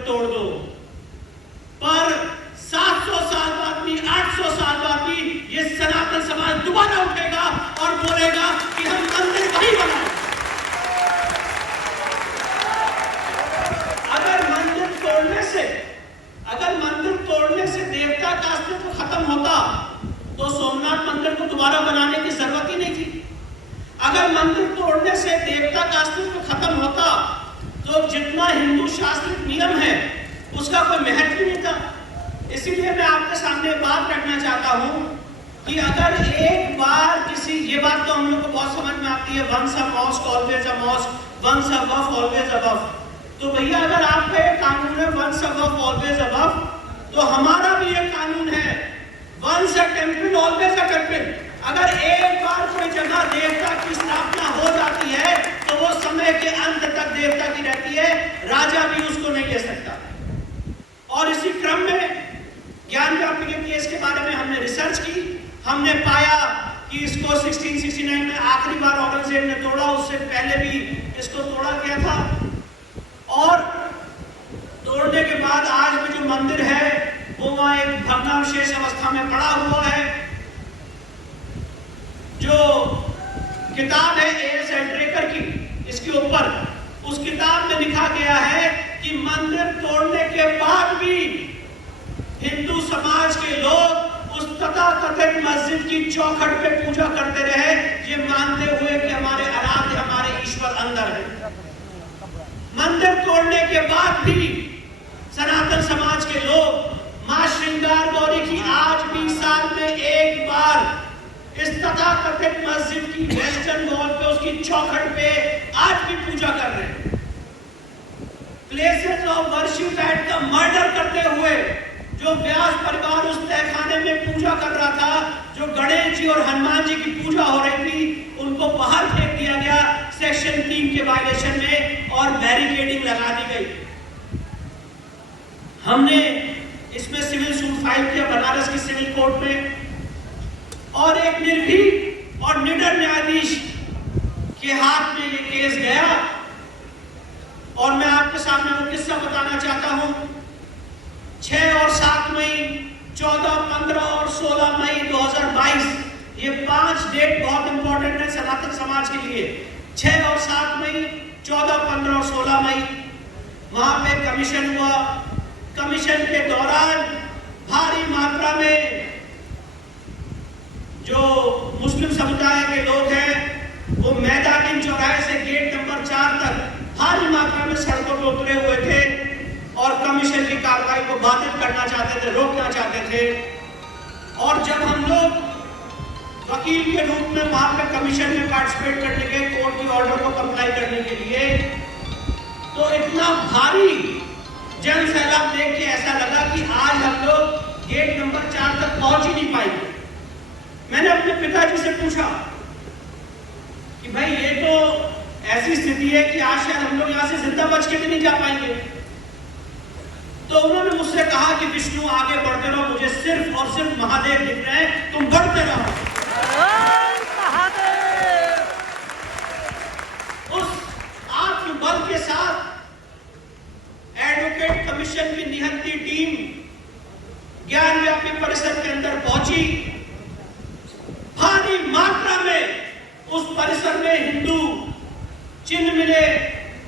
मंदिर तोड़ दो, पर 700 साल बाद भी, 800 साल बाद भी ये सनातन समाज दोबारा उठेगा और बोलेगा कि हम मंदिर वही बनाए। अगर मंदिर तोड़ने से देवता का अस्तित्व खत्म होता तो सोमनाथ मंदिर को दोबारा बनाने की जरूरत ही नहीं थी। अगर मंदिर तोड़ने से देवता का अस्तित्व खत्म होता तो जितना हिंदू शास्त्रिक नियम है उसका कोई महत्व ही नहीं था। इसीलिए मैं आपके सामने बात रखना चाहता हूं कि अगर एक बार किसी, ये बात तो हम लोग को बहुत समझ में आती है, once a mosque always a mosque, once a waqf always a waqf. तो भैया अगर आपका ये कानून है once a waqf always a waqf, तो हमारा भी ये कानून है once a temple always a temple. अगर एक बार कोई जगह देवता की स्थापना हो जाती है तो वो समय के अंत तक देवता की रहती है, राजा भी उसको नहीं ले सकता। और इसी क्रम में ज्ञान व्यापी के केस के बारे में हमने रिसर्च की, हमने पाया कि इसको 1669 में आखिरी बार औरंगजेब ने तोड़ा, उससे पहले भी इसको तोड़ा गया था। और तोड़ने के बाद आज भी जो मंदिर है वो वहां एक भग्नावशेष अवस्था में पड़ा हुआ है। जो किताब है A.S. एल्ड्रेकर की, इसके ऊपर उस किताब में लिखा गया है कि मंदिर तोड़ने के बाद भी हिंदू समाज के लोग उस तथाकथित मस्जिद की चौखट पे पूजा करते रहे, ये मानते हुए कि हमारे आराध्य, हमारे ईश्वर अंदर है। मंदिर तोड़ने के बाद भी सनातन समाज के लोग मां श्रृंगार गौरी की आज भी साल में एक बार इस तथाकथित मस्जिद की वेस्टर्न वॉल पे, उसकी चौखट पे आज भी पूजा कर रहे हैं। Places of worship at the murder करते हुए जो व्यास परिवार उस तहखाने में पूजा कर रहा था, जो गणेश जी और हनुमान जी की पूजा हो रही थी, उनको बाहर फेंक दिया गया सेक्शन 3 के वायलेशन में और बैरिकेडिंग लगा दी गई। हमने इसमें सिविल सूट फाइल किया बनारस की सिविल कोर्ट में, और एक निर्भीक और निडर न्यायाधीश के हाथ में ये केस गया। और मैं आपके सामने वो किस्सा बताना चाहता हूं। 6 और 7 मई, 14, 15 और 16 मई 2022, ये 5 डेट बहुत इंपॉर्टेंट है सनातन समाज के लिए। 6 और 7 मई, 14, 15 और 16 मई वहां पे कमीशन हुआ। कमीशन के दौरान भारी मात्रा में जो मुस्लिम समुदाय के लोग हैं वो मैदानी चौराहे से गेट नंबर 4 तक भारी मात्रा में सड़कों पर उतरे हुए थे और कमीशन की कार्रवाई को बाधित करना चाहते थे, रोकना चाहते थे। और जब हम लोग वकील के रूप में वहां पे कमीशन में पार्टिसिपेट करने के, कोर्ट की ऑर्डर को कंप्लाई करने के लिए, तो इतना भारी जन सैलाब देख के ऐसा लगा कि आज हम लोग गेट नंबर 4 तक पहुंच ही नहीं पाएंगे। मैंने अपने पिताजी से पूछा कि भाई ये तो ऐसी स्थिति है कि आज शायद हम लोग यहां से जिंदा बच के भी नहीं जा पाएंगे। तो उन्होंने मुझसे कहा कि विष्णु आगे बढ़ते रहो, मुझे सिर्फ और सिर्फ महादेव दिख रहे हैं, तुम बढ़ते रहो। उस आत्मबल के साथ एडवोकेट कमीशन की निहत्ती टीम ज्ञान व्यापी परिसर के अंदर पहुंची। भारी मात्रा में उस परिसर में हिंदू चिन्ह मिले,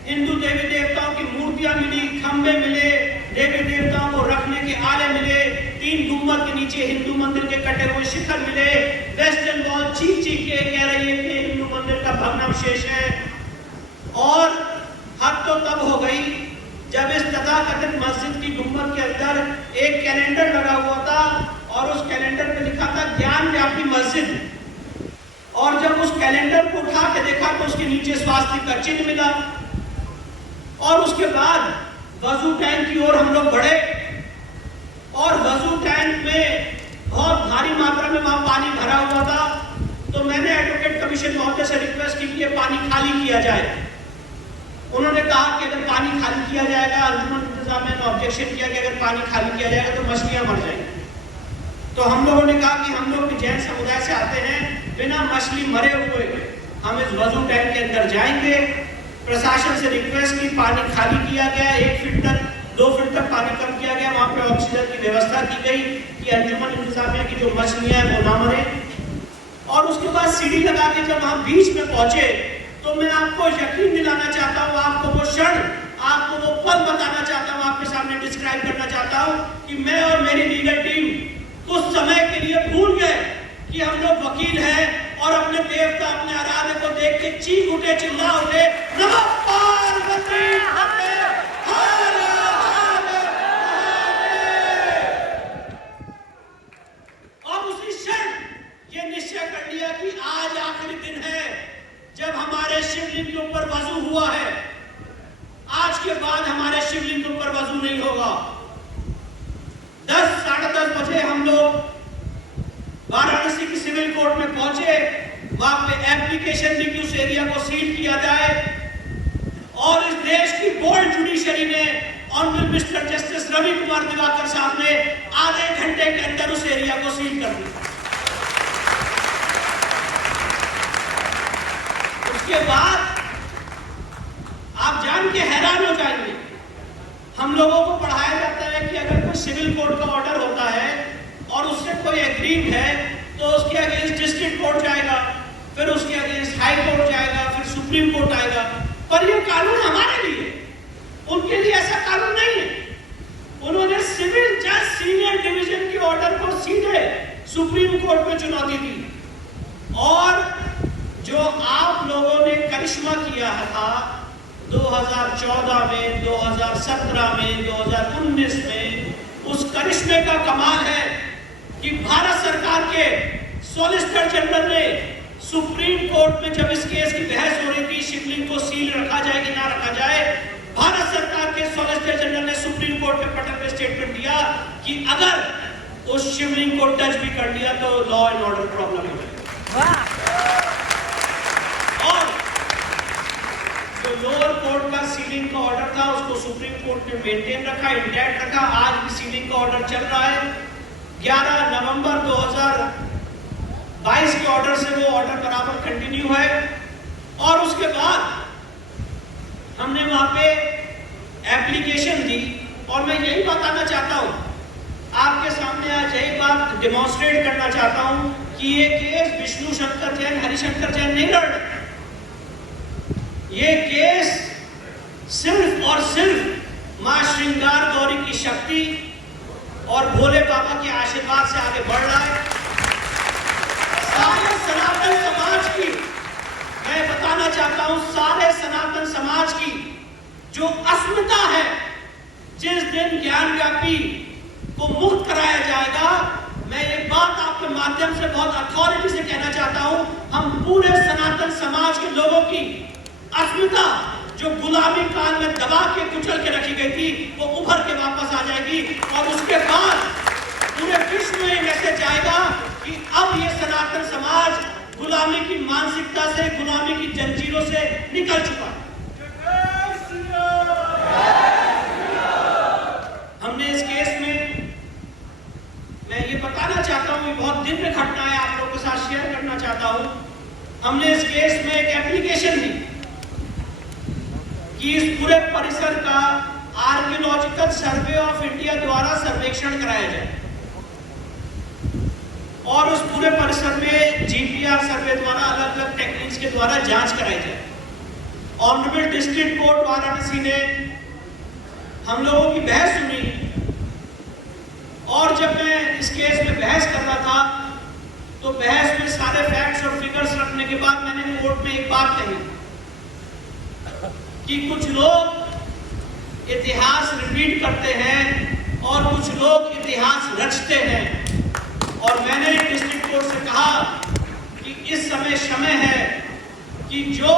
हिंदू देवी देवताओं की मूर्तियां मिली, खंबे मिले, देवी देवताओं को रखने के आले मिले, 3 गुम्बद के नीचे हिंदू मंदिर के कटे हुए शिखर मिले। वेस्टर्न वॉल चीख चीख के कह रही है कि हिंदू मंदिर का भग्नावशेष है। और हद तो तब हो गई जब इस तथाकथित मस्जिद की गुम्बद के अंदर एक कैलेंडर लगा हुआ था और उस कैलेंडर पे लिखा था ज्ञान व्यापी मस्जिद। और जब उस कैलेंडर को उठा के देखा तो उसके नीचे स्वास्तिक का चिन्ह मिला। और उसके बाद वजू टैंक की ओर हम लोग बढ़े और वजू टैंक में बहुत भारी मात्रा में वहां पानी भरा हुआ था। तो मैंने एडवोकेट कमीशन महोदय से रिक्वेस्ट की कि ये पानी खाली किया जाए। उन्होंने कहा कि अगर पानी खाली किया जाएगा, अंजुमन इंतजामिया ने ऑब्जेक्शन किया कि अगर पानी खाली किया जाएगा तो मछलियां मर जाएंगी। तो हम लोगों ने कहा कि हम लोग जैन समुदाय से आते हैं, बिना मछली मरे हुए हम इस वजू टैंक के अंदर जाएंगे। प्रशासन से रिक्वेस्ट की, पानी खाली किया गया, 1 फीट तक 2 फीट तक पानी कम किया गया, वहां पे ऑक्सीजन की व्यवस्था की गई कि अंजुमन इंतजामिया की जो मछलियां हैं वो ना मरे। और उसके बाद सीढ़ी लगा के जब हम बीच में पहुंचे तो मैं आपको यकीन दिलाना चाहता हूं, आपको वो क्षण, आपको वो पल बताना चाहता हूं, आपके सामने डिस्क्राइब करना चाहता हूं कि मैं और मेरी लीगल टीम कुछ समय के लिए भूल गए कि हम लोग वकील हैं और अपने देवता, अपने आराध्य को देख के चीख उठे, चिल्ला उठे, नमः पार्वती पते, हर हर महादेव। और उसी क्षण ये निश्चय कर लिया कि आज आखिरी दिन है जब हमारे शिवलिंग के ऊपर वजू हुआ है। आज के बाद हमारे शिवलिंग के ऊपर वजू नहीं होगा। 10 साढ़े 10 बजे हम लोग वाराणसी की सिविल कोर्ट में पहुंचे। वहां पे एप्लीकेशन दी कि उस एरिया को सील किया जाए और इस देश की बोल्ड जुडिशरी ने honourable mister justice Ravi Kumar Diwakar साहब ने आधे घंटे के अंदर उस एरिया को सील कर दिया। उसके बाद आप जान के हैरान हो जाएंगे, हम लोगों को पढ़ाया जाता है कि अगर कोई सिविल कोर्ट का ऑर्डर होता है और उससे कोई एग्रीड है तो उसके अगेंस्ट डिस्ट्रिक्ट कोर्ट जाएगा, फिर उसके अगेंस्ट हाई कोर्ट जाएगा, फिर सुप्रीम कोर्ट आएगा। पर ये कानून हमारे लिए, उनके लिए ऐसा कानून नहीं है। उन्होंने सिविल जज सीनियर डिवीजन के ऑर्डर को सीधे सुप्रीम कोर्ट में चुनौती दी। और जो आप लोगों ने करिश्मा किया था 2014 में, 2017 में, 2019 में, उस करिश्मे का कमाल है कि भारत सरकार के सॉलिसिटर जनरल ने सुप्रीम कोर्ट में जब इस केस की बहस हो रही थी, शिवलिंग को सील रखा जाए कि ना रखा जाए, भारत सरकार के सॉलिसिटर जनरल ने सुप्रीम कोर्ट में पटक में स्टेटमेंट दिया कि अगर उस शिवलिंग को टच भी कर दिया तो लॉ एंड ऑर्डर प्रॉब्लम हो जाएगी। और जो लोअर कोर्ट का सीलिंग का ऑर्डर था उसको सुप्रीम कोर्ट ने मेंटेन रखा, इंटैक्ट रखा। आज भी सीलिंग का ऑर्डर चल रहा है। 11 नवंबर 2022 के ऑर्डर से वो ऑर्डर बराबर कंटिन्यू है। और उसके बाद हमने वहां पे एप्लीकेशन दी और मैं यही बताना चाहता हूं, आपके सामने आज यही बात डेमोन्स्ट्रेट करना चाहता हूं कि ये केस विष्णु शंकर जैन, हरिशंकर जैन नहीं लड़ रहे। ये केस सिर्फ और सिर्फ मां श्रृंगार गौरी की शक्ति और भोले बाबा के आशीर्वाद से आगे बढ़ रहा है। सारे सनातन समाज की, मैं बताना चाहता हूं, सारे सनातन समाज की जो अस्मिता है, जिस दिन ज्ञान व्यापी को मुक्त कराया जाएगा, मैं ये बात आपके माध्यम से बहुत अथॉरिटी से कहना चाहता हूं, हम पूरे सनातन समाज के लोगों की अस्मिता जो गुलामी काल में दबा के कुचल के रखी गई थी, वो उभर के वापस आ जाएगी। और उसके बाद पूरे विश्व में मैसेज जाएगा कि अब ये सनातन समाज गुलामी की मानसिकता से, गुलामी की जंजीरों से निकल चुका है। हमने इस केस में, मैं ये बताना चाहता हूं, ये बहुत दिव्य घटना है, आप लोगों के साथ शेयर करना चाहता हूं। हमने इस केस में एक एप्लीकेशन दी कि इस पूरे परिसर का आर्कियोलॉजिकल सर्वे ऑफ इंडिया द्वारा सर्वेक्षण कराया जाए और उस पूरे परिसर में जीपीआर सर्वे द्वारा अलग अलग टेक्निक्स के द्वारा जांच कराई जाए। ऑनरेबल डिस्ट्रिक्ट कोर्ट वाराणसी ने हम लोगों की बहस सुनी और जब मैं इस केस में बहस कर रहा था तो बहस में सारे फैक्ट्स और फिगर्स रखने के बाद मैंने कोर्ट में एक बात कही कि कुछ लोग इतिहास रिपीट करते हैं और कुछ लोग इतिहास रचते हैं। और मैंने डिस्ट्रिक्ट कोर्ट से कहा कि इस समय है कि जो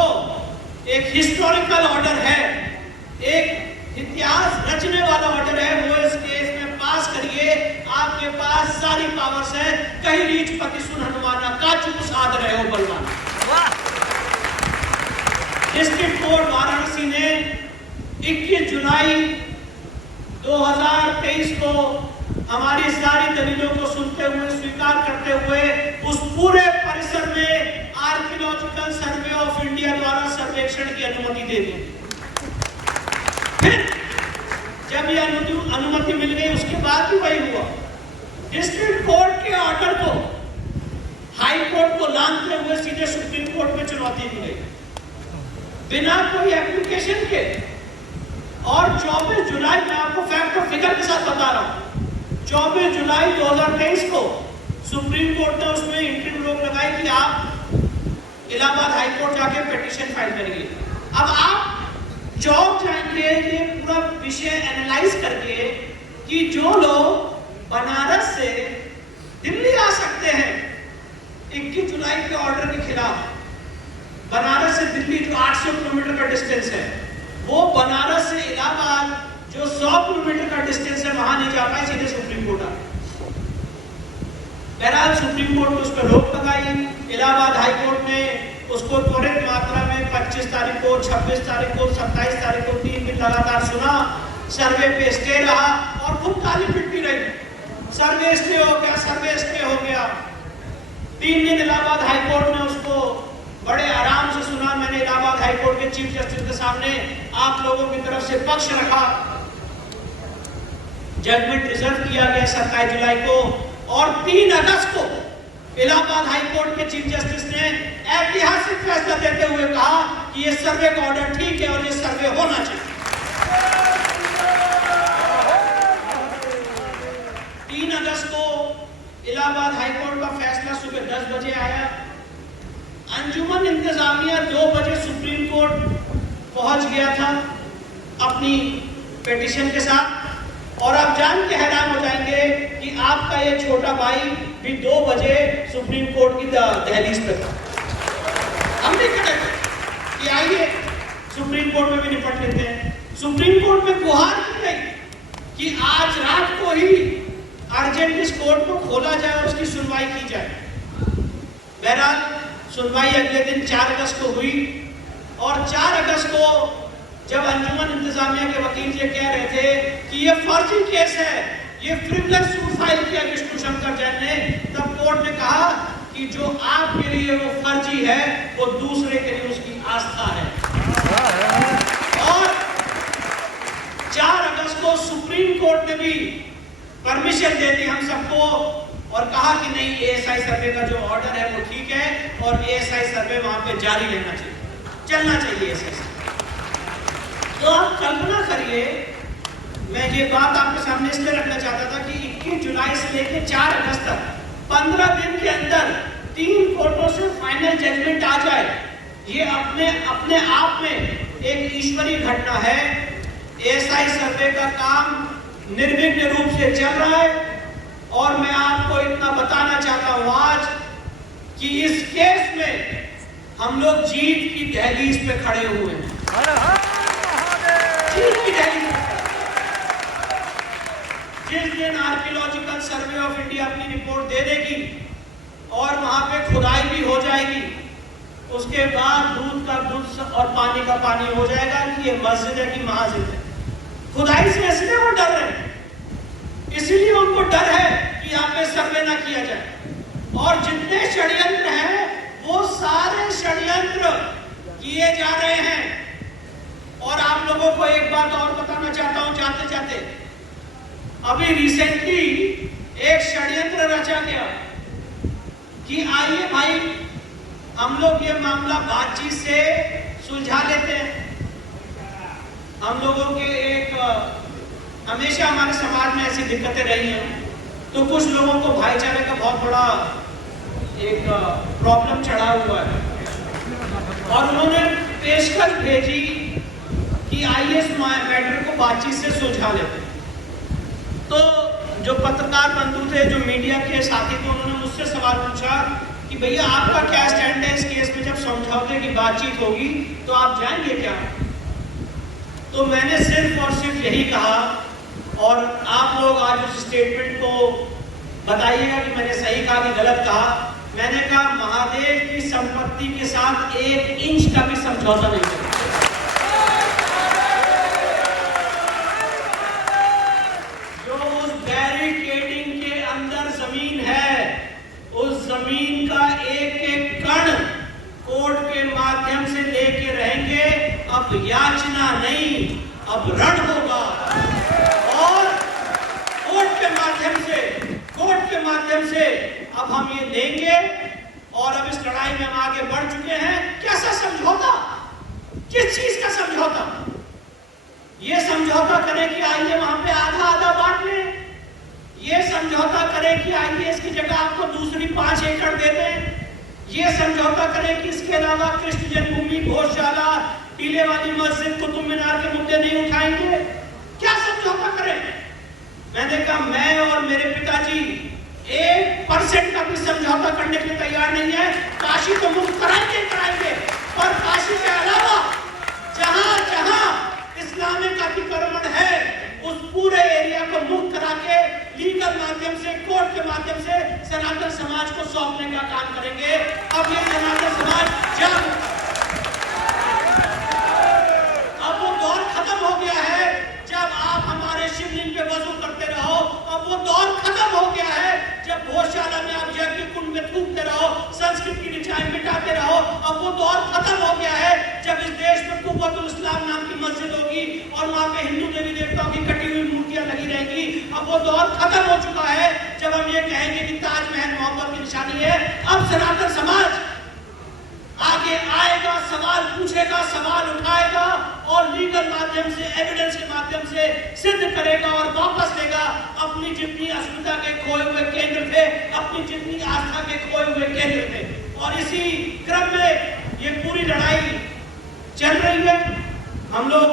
एक हिस्टोरिकल ऑर्डर है, एक इतिहास रचने वाला ऑर्डर है, वो इस केस में पास करिए। आपके पास सारी पावर्स है। कहीं रीच पति सुन हनुमाना, काचू साध रहे हो बलवाना। डिस्ट्रिक्ट कोर्ट वाराणसी ने 21 जुलाई 2023 को हमारी सारी दलीलों को सुनते हुए, स्वीकार करते हुए उस पूरे परिसर में आर्कियोलॉजिकल सर्वे ऑफ इंडिया द्वारा सर्वेक्षण की अनुमति दे दी। फिर जब यह भी वही हुआ। डिस्ट्रिक्ट कोर्ट के ऑर्डर को हाई कोर्ट को लांघते हुए सीधे सुप्रीम कोर्ट में चुनौती दी गई बिना कोई एप्लीकेशन के। और 24 जुलाई, मैं आपको फैक्ट और फिगर के साथ बता रहा हूं, 24 जुलाई 2023 को सुप्रीम कोर्ट ने उसमें इंटरिम रोक लगाई कि आप इलाहाबाद हाई कोर्ट जाके पिटीशन फाइल करेंगे। अब आप चौंक जाएंगे ये पूरा विषय एनालाइज करके कि जो लोग बनारस से दिल्ली आ सकते हैं 21 जुलाई के ऑर्डर के खिलाफ, बनारस से दिल्ली जो 800 किलोमीटर का डिस्टेंस है, वो बनारस से इलाहाबाद जो 100 किलोमीटर का डिस्टेंस है वहां नहीं जा पाए, सीधे सुप्रीम कोर्ट आ गए। बहरहाल सुप्रीम कोर्ट ने उस पर रोक लगाई। इलाहाबाद हाई कोर्ट ने उसको त्वरित मात्रा में 25 तारीख को, 26 तारीख को, 27 तारीख को 3 दिन लगातार सुना। सर्वे पे स्टे रहा और खूब ताली पिटती रही, सर्वे स्टे हो गया, सर्वे स्टे हो गया। 3 दिन इलाहाबाद हाई कोर्ट ने उसको बड़े आराम से सुना। मैंने इलाहाबाद हाई कोर्ट के चीफ जस्टिस के सामने आप लोगों की तरफ से पक्ष रखा। जजमेंट रिजर्व किया गया 27 जुलाई को और 3 अगस्त को इलाहाबाद हाई कोर्ट के चीफ जस्टिस ने ऐतिहासिक फैसला देते हुए कहा कि ये सर्वे का ऑर्डर ठीक है और ये सर्वे होना चाहिए। 3 अगस्त को इलाहाबाद हाई कोर्ट का फैसला सुबह 10 बजे आया। अंजुमन इंतजामिया 2 बजे सुप्रीम कोर्ट पहुंच गया था अपनी पिटीशन के साथ। और आप जान के हैरान हो जाएंगे कि आपका ये छोटा भाई भी 2 बजे सुप्रीम कोर्ट की दहलीज पे था। हम नहीं खड़े थे कि आइए सुप्रीम कोर्ट में भी निपट लेते हैं। सुप्रीम कोर्ट में गुहार की गई कि आज रात को ही अर्जेंट इस कोर्ट को खोला जाए और उसकी सुनवाई की जाए। बहरहाल सुनवाई अगले दिन 4 अगस्त को हुई और 4 अगस्त को जब अंजुमन इंतजामिया के वकील ये कह रहे थे कि ये फर्जी केस है, ये फ्रिवलेस सूट फाइल किया विष्णु शंकर जैन ने, तब कोर्ट ने कहा कि जो आपके लिए वो फर्जी है वो दूसरे के लिए उसकी आस्था है। और 4 अगस्त को सुप्रीम कोर्ट ने भी परमिशन दे दी हम सबको और कहा कि नहीं, एएसआई सर्वे का जो ऑर्डर है वो ठीक है और एएसआई सर्वे वहां पे जारी रहना चाहिए, चलना चाहिए एएसआई। तो आप कल्पना करिए, मैं ये बात आपके सामने इसलिए रखना चाहता था कि 21 जुलाई से लेकर 4 अगस्त तक 15 दिन के अंदर 3 कोर्टों से फाइनल जजमेंट आ जाए, ये अपने आप में एक ईश्वरीय घटना है। एएसआई सर्वे का काम निर्विघ्न रूप से चल रहा है और मैं आपको इतना बताना चाहता हूं आज कि इस केस में हम लोग जीत की दहलीज पे खड़े हुए हैं। जिस दिन आर्कियोलॉजिकल सर्वे ऑफ इंडिया अपनी रिपोर्ट दे देगी और वहां पे खुदाई भी हो जाएगी, उसके बाद दूध का दूध और पानी का पानी हो जाएगा कि ये मस्जिद है कि महाजिद है। खुदाई से इसलिए वो डर रहे हैं, इसीलिए उनको डर है कि यहाँ पे सर्वे ना किया जाए। और जितने षड्यंत्र हैं वो सारे षड्यंत्र किए जा रहे हैं। और आप लोगों को एक बात और बताना चाहता हूं जाते जाते, अभी रिसेंटली एक षड्यंत्र रचा गया कि आइए भाई हम लोग ये मामला बातचीत से सुलझा लेते हैं। हम लोगों के हमेशा हमारे समाज में ऐसी दिक्कतें रही हैं, तो कुछ लोगों को भाईचारे का बहुत बड़ा एक प्रॉब्लम चढ़ा हुआ है और उन्होंने पेशकश भेजी कि आइए इस मैटर को बातचीत से सुलझा लेते हैं। तो जो पत्रकार बंधु थे, जो मीडिया के साथी थे, उन्होंने मुझसे सवाल पूछा कि भैया आपका क्या स्टैंड है इस केस में, जब समझौते की बातचीत होगी तो आप जाएंगे क्या? तो मैंने सिर्फ और सिर्फ यही कहा, और आप लोग आज उस स्टेटमेंट को बताइएगा कि मैंने सही कहा कि गलत कहा। मैंने कहा महादेव की संपत्ति के साथ 1 इंच का भी समझौता नहीं करेंगे। जो उस बैरिकेडिंग के अंदर जमीन है, उस जमीन का एक एक कण कोर्ट के माध्यम से लेके रहेंगे। अब याचना नहीं, अब रण होगा और कोर्ट के माध्यम से अब हम ये देंगे और अब इस लड़ाई में हम आगे बढ़ चुके हैं। कैसा समझौता? किस चीज का समझौता? ये समझौता करें कि आइए वहां पे आधा आधा बांट लें, ये समझौता करें कि आइए इसकी जगह आपको दूसरी 5 एकड़ दे दें, ये समझौता करें कि इसके अलावा कृष्ण जन्मभूमि, गौशाला, टीले वाली मस्जिद, कुतुब मीनार के मुद्दे नहीं उठाएंगे। क्या समझौता करें? मैंने कहा मैं और मेरे पिताजी 1% का भी समझौता करने के लिए तैयार नहीं है। काशी तो मुक्त कराएंगे, पर काशी के अलावा जहां जहां इस्लामिक अतिक्रमण है उस पूरे एरिया को मुक्त करा के लीगल माध्यम से, कोर्ट के माध्यम से सनातन समाज को सौंपने का काम करेंगे। अब ये सनातन समाज अब वो दौर खत्म हो गया है जब आप हमारे शिवलिंग पे वजू करते रहो। अब वो दौर खत्म हो गया है जब गौशाला में आप यज्ञ कुंड में थूकते रहो, संस्कृत की ऋचाएं मिटाते रहो। अब वो दौर खत्म हो गया है जब इस देश में कुव्वतुल इस्लाम नाम की मस्जिद होगी और वहां पे हिंदू देवी देवताओं की कटी हुई मूर्तियां लगी रहेंगी। अब वो दौर खत्म हो चुका है जब हम ये कहेंगे कि ताजमहल मोहब्बत की निशानी है। अब सनातन समाज आगे आएगा, सवाल पूछेगा, सवाल उठाएगा और लीगल माध्यम से, एविडेंस के माध्यम से सिद्ध करेगा और वापस लेगा अपनी जितनी अस्मिता के खोए हुए केंद्र थे, अपनी जितनी आस्था के खोए हुए केंद्र थे। और इसी क्रम में ये पूरी लड़ाई चल रही है। हम लोग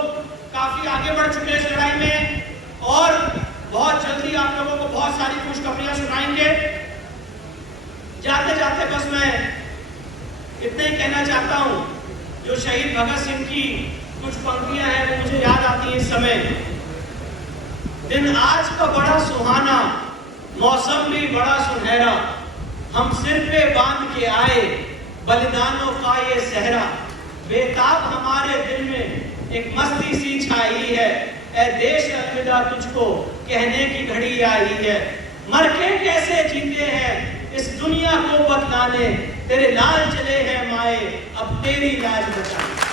काफी आगे बढ़ चुके हैं इस लड़ाई में और बहुत जल्दी आप लोगों को बहुत सारी खुशखबरियां सुनाएंगे। जाते जाते बस मैं इतना ही कहना चाहता हूं, जो शहीद भगत सिंह की कुछ पंक्तियां हैं वो मुझे याद आती हैं इस समय। दिन आज का बड़ा सुहाना, मौसम भी बड़ा सुनहरा, हम सिर पे बांध के आए बलिदानों का ये सहरा, बेताब हमारे दिल में एक मस्ती सी छाई है, ऐ देश अलविदा तुझको कहने की घड़ी आई है। मर के कैसे जीते हैं इस दुनिया को बतलाने, तेरे लाल चले हैं माए अब तेरी लाज बचाने।